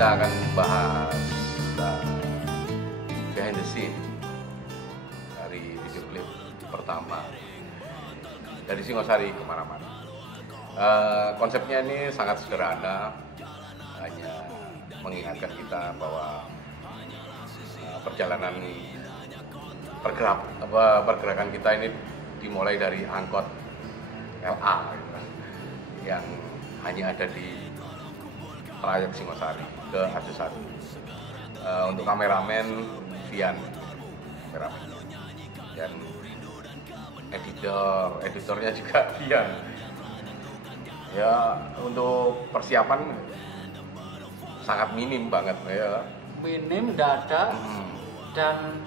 kita akan bahas behind the scene dari video klip pertama dari Singosari kemana-mana. Konsepnya ini sangat sederhana, hanya mengingatkan kita bahwa perjalanan pergerakan kita ini dimulai dari angkot LA gitu, yang hanya ada di trayek Singosari ke Arjosari. Untuk kameramen Vian, dan editornya juga Vian. Ya, untuk persiapan sangat minim banget ya. Minim, dadak, dan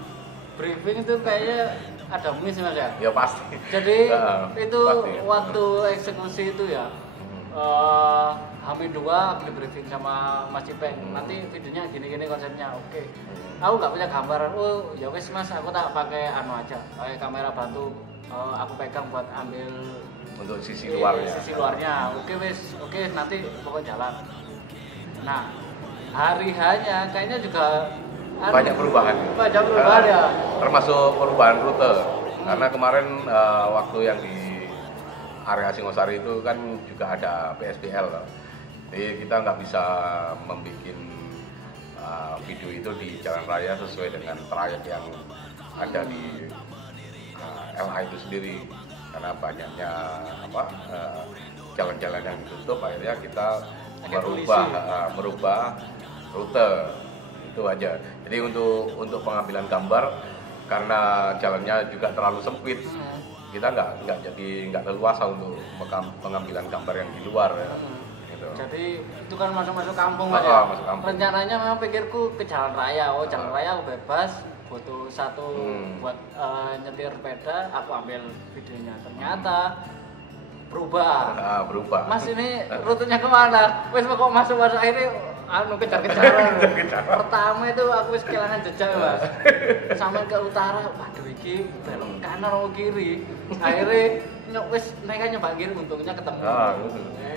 briefing itu kayaknya ada miss Mas ya? Ya pasti. Jadi itu pasti. waktu eksekusi itu ya, H-2 aku di briefing sama Mas Cipeng, nanti videonya gini-gini konsepnya, oke. Aku nggak punya gambaran, oh ya wes Mas, aku tak pakai aja, pakai kamera bantu, aku pegang buat ambil untuk sisi luarnya. Sisi luarnya, oke wes, oke nanti pokoknya jalan. Nah, hari hanya kayaknya juga banyak perubahan. Banyak perubahan ya. Termasuk perubahan rute. Karena kemarin waktu yang di area Singosari itu kan juga ada PSBL. Jadi kita nggak bisa membuat video itu di jalan raya sesuai dengan trayek yang ada di LA itu sendiri. Karena banyaknya jalan-jalan yang ditutup, akhirnya kita merubah rute. Itu aja. Jadi untuk pengambilan gambar, karena jalannya juga terlalu sempit, kita nggak leluasa untuk pengambilan gambar yang di luar ya. Gitu. Jadi itu kan masuk kampung ya. Masuk kampung. Rencananya memang pikirku ke jalan raya, jalan raya aku bebas, butuh satu buat nyetir sepeda, aku ambil videonya. Ternyata berubah. Mas ini rutenya kemana? Wes kok masuk ini kejar-kejaran. Pertama itu aku wis kehilangan jejak Mas. Sampai ke utara, waduh iki belok kanan atau kiri. Akhirnya wis nyoba kiri, untungnya ketemu.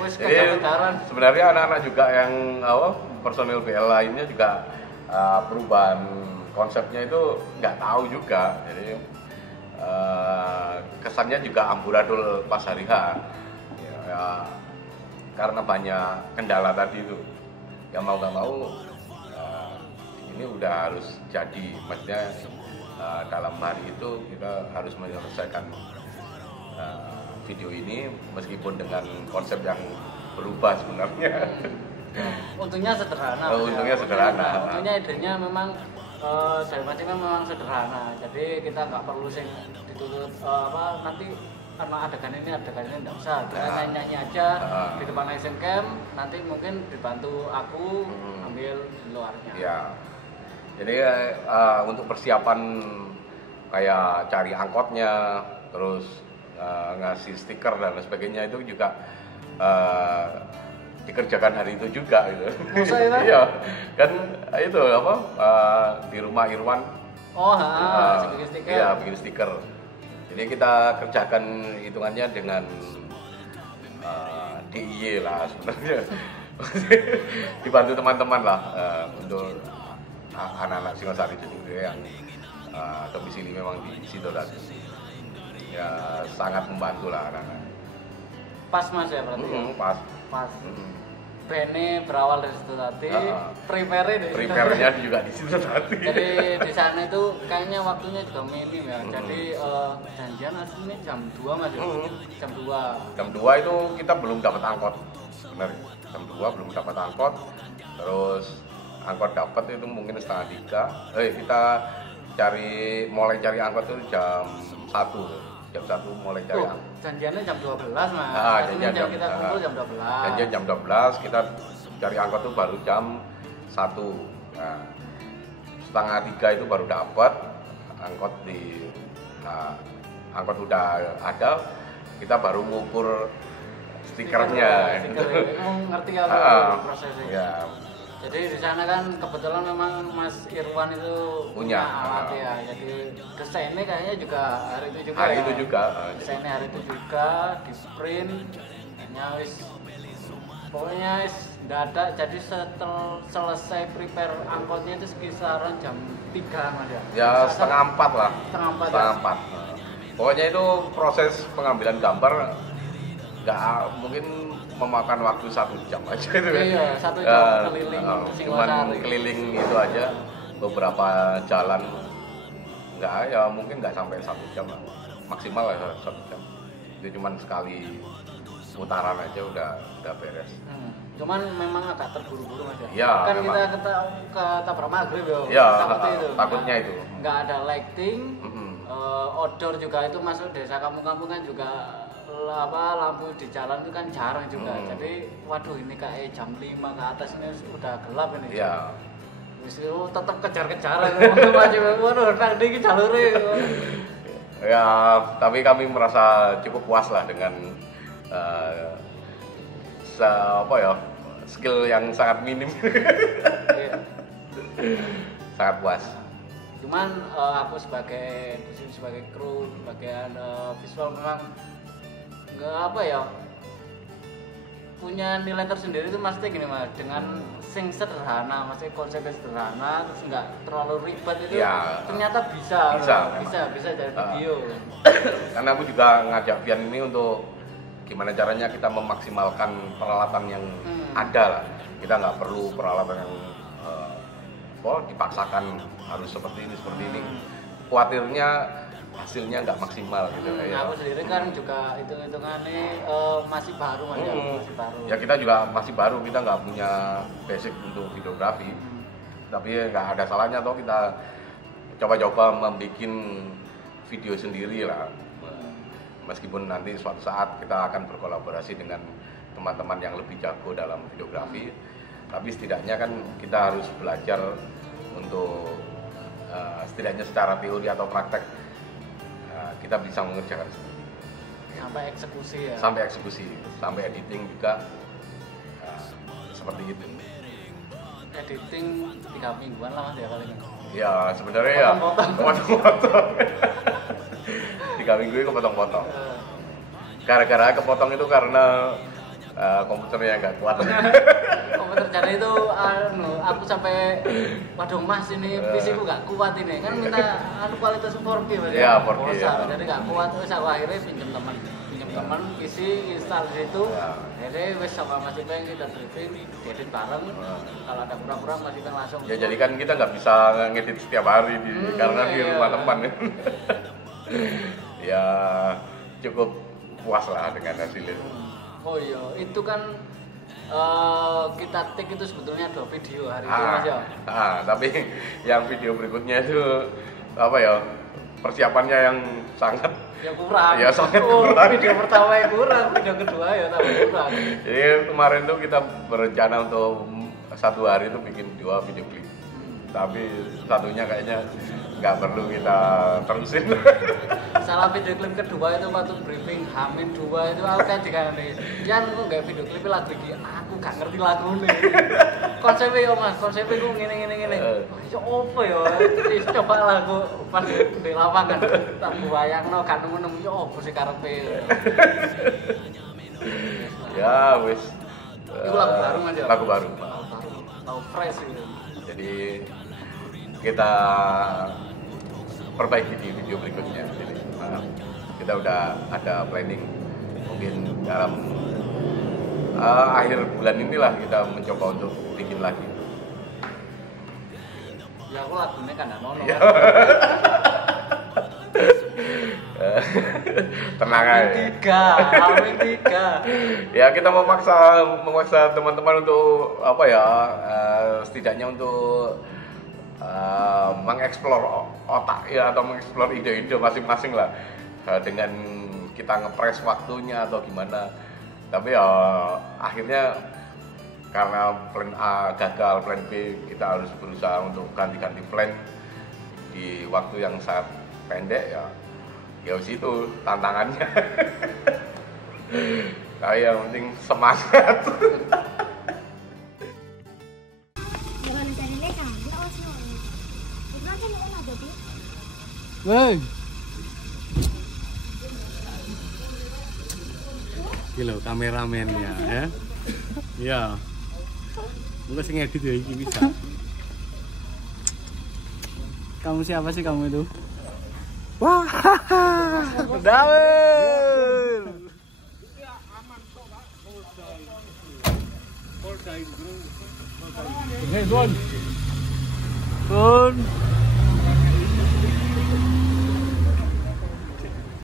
Wis kejar-kejaran. Sebenarnya anak-anak juga yang personil BL lainnya juga perubahan konsepnya itu nggak tahu juga. Jadi kesannya juga amburadul pas hari H. Ya, karena banyak kendala tadi itu. Ya mau nggak mau ini udah harus jadi, maksudnya dalam hari itu kita harus menyelesaikan video ini meskipun dengan konsep yang berubah sebenarnya. Untungnya sederhana. Untungnya idenya memang dari macamnya memang sederhana. Jadi kita nggak perlu dituntut nanti karena adegan ini nggak usah, kita nyanyi aja di depan Asian Camp, nanti mungkin dibantu aku ambil di luarnya. Ya, jadi untuk persiapan kayak cari angkotnya, terus ngasih stiker dan sebagainya itu juga dikerjakan hari itu juga gitu. Masa ya? Iya, kan itu di rumah Irwan. Bikin stiker. Iya, bikin stiker. Jadi kita kerjakan hitungannya dengan DIY lah sebenarnya. Dibantu teman-teman lah untuk anak-anak Singosari itu sendiri yang domisili memang di situ tadi. Ya sangat membantu lah anak-anak. Pas Mas ya berarti? Pas. Bene berawal dari situ tadi, prepare-nya juga di situ tadi. Jadi di sana itu kayaknya waktunya juga minim ya. Jadi janjian aslinya jam 2 Mas ya. Jam 2. Jam 2 itu kita belum dapat angkot. Sebenarnya jam 2 belum dapat angkot. Terus angkot dapat itu mungkin setengah 3. Kita mulai cari angkot itu jam 1. Jam 1 mulai cari angkot. Janjiannya jam 12 Mas. Janjian kita kumpul jam 12. Janjian jam 12, kita cari angkot itu baru jam 1. Nah, setengah 3 itu baru dapat angkot angkot udah ada, kita baru ngukur stikernya. Ngerti ya prosesnya. Ya. Jadi di sana kan kebetulan memang Mas Irwan itu punya alat ya. Jadi desainnya kayaknya juga hari itu juga. Desainnya hari itu juga di sprint. Hanya wis Pokoknya nggak ada, jadi selesai prepare angkotnya itu sekisaran jam 3 Mas ya? Ya setengah 4 lah. Setengah 4. Pokoknya itu proses pengambilan gambar nggak mungkin memakan waktu 1 jam aja gitu kan. Iya, 1 jam keliling cuman keliling itu aja, beberapa jalan nggak ya mungkin nggak sampai 1 jam lah, maksimal lah 1 jam. Itu cuman sekali putaran aja udah beres. Cuman memang agak terburu-buru Mas ya. Ya Kan memang. kita ketabrak maghrib ya. Takutnya itu. Nggak ada lighting, outdoor juga itu masuk desa kampung-kampung kan juga lampu di jalan itu kan jarang juga. Jadi waduh ini kayak jam 5 ke atas ini udah gelap ini. Iya. Wis itu tetap kejar-kejaran masih waduh nang iki jalure. Ya, tapi kami merasa cukup puas lah dengan skill yang sangat minim. Sangat puas. Cuman aku sebagai kru, sebagai visual memang nggak punya nilai tersendiri itu maksudnya gini Mas, dengan sing sederhana, maksudnya konsepnya sederhana terus nggak terlalu ribet itu ya, ternyata bisa jadi video. Karena aku juga ngajak Vian ini untuk gimana caranya kita memaksimalkan peralatan yang ada lah. Kita nggak perlu peralatan yang dipaksakan harus seperti ini. Khawatirnya hasilnya nggak maksimal gitu. Aku sendiri kan juga hitungannya masih baru Mas ya, masih baru. Ya kita juga masih baru, kita nggak punya basic untuk videografi. Tapi nggak ada salahnya toh kita coba-coba membuat video sendiri lah. Meskipun nanti suatu saat kita akan berkolaborasi dengan teman-teman yang lebih jago dalam videografi, tapi setidaknya kan kita harus belajar untuk setidaknya secara teori atau praktek kita bisa mengerjakan sendiri. Sampai eksekusi ya? Sampai eksekusi, sampai editing juga seperti itu. Editing 3 mingguan lah Mas ya paling. Ya sebenarnya ya potong-potong. 3 minggu itu kepotong-potong. Gara-gara kepotong itu karena komputernya nggak kuat. Komputer jadi itu aku sampai waduh Mas ini PC ku nggak kuat ini kan minta kualitas 4K Mas ya 4K ya. Jadi nggak kuat terus aku akhirnya pinjam teman PC install di situ ya. Jadi wes sama Mas Ipeng kita briefing edit bareng kalau ada kurang-kurang Mas Ipeng langsung ya jadi kan kita nggak bisa ngedit setiap hari karena di rumah teman ya cukup puas lah dengan hasilnya. Oh iya, itu kan kita take itu sebetulnya 2 video hari ini Mas ya. Tapi yang video berikutnya itu persiapannya yang sangat kurang. Ya sangat kurang. Video pertama yang kurang, video kedua ya tambah kurang. Jadi kemarin tuh kita berencana untuk 1 hari itu bikin 2 video klip. Tapi satunya kayaknya nggak perlu kita terusin. Salah video klip kedua itu waktu briefing Hamid 2 itu aku kan dikane. Yan kok nggak video klip lagu iki aku gak ngerti lagune. Konsepnya yo Mas, konsepnya ku ngene. Ya opo ya? Wis coba lagu pas di lapangan tak bayangno gak nemu yo opo sih karepe. Ya wis. Itu lagu baru Mas ya? Lagu baru. Lagu fresh itu. Jadi kita perbaiki di video berikutnya. Jadi, kita udah ada planning mungkin dalam akhir bulan inilah kita mencoba untuk bikin lagi. Ya aku lagunya kan nono. Tenang aja. Hamil 3. Ya kita memaksa teman-teman untuk setidaknya untuk mengeksplor otak ya atau mengeksplor ide-ide masing-masing lah dengan kita ngepres waktunya atau gimana. Tapi ya akhirnya karena plan A gagal, plan B kita harus berusaha untuk ganti-ganti plan di waktu yang sangat pendek ya situ tantangannya. Tapi yang penting semangat. Woi. Gila kameramennya ya. Iya. Enggak sing ngedit ya iki bisa. Kamu siapa sih kamu itu? Wah. Dawel. Hei, Gon. Kun.